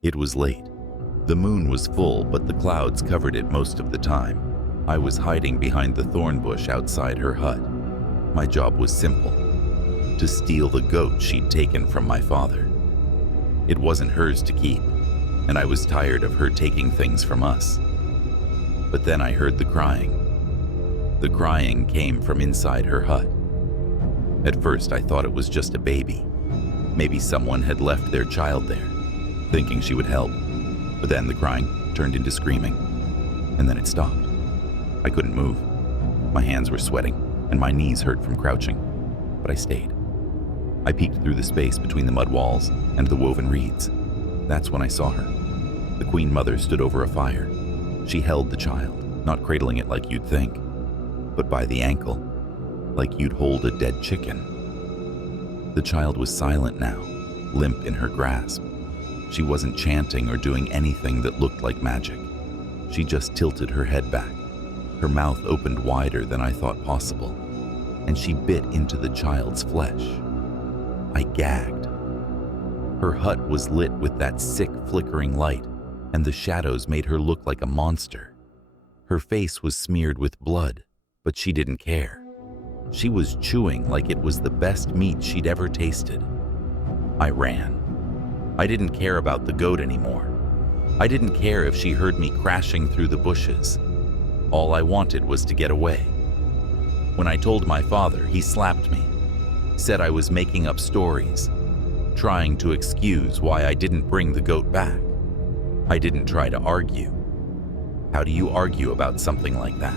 It was late. The moon was full, but the clouds covered it most of the time. I was hiding behind the thorn bush outside her hut. My job was simple: to steal the goat she'd taken from my father. It wasn't hers to keep, and I was tired of her taking things from us. But then I heard the crying. The crying came from inside her hut. At first, I thought it was just a baby. Maybe someone had left their child there, thinking she would help. But then the crying turned into screaming, and then it stopped. I couldn't move. My hands were sweating, and my knees hurt from crouching, but I stayed. I peeked through the space between the mud walls and the woven reeds. That's when I saw her. The Queen Mother stood over a fire. She held the child, not cradling it like you'd think, but by the ankle, like you'd hold a dead chicken. The child was silent now, limp in her grasp. She wasn't chanting or doing anything that looked like magic. She just tilted her head back. Her mouth opened wider than I thought possible, and she bit into the child's flesh. I gagged. Her hut was lit with that sick, flickering light, and the shadows made her look like a monster. Her face was smeared with blood, but she didn't care. She was chewing like it was the best meat she'd ever tasted. I ran. I didn't care about the goat anymore. I didn't care if she heard me crashing through the bushes. All I wanted was to get away. When I told my father, he slapped me, said I was making up stories, trying to excuse why I didn't bring the goat back. I didn't try to argue. How do you argue about something like that?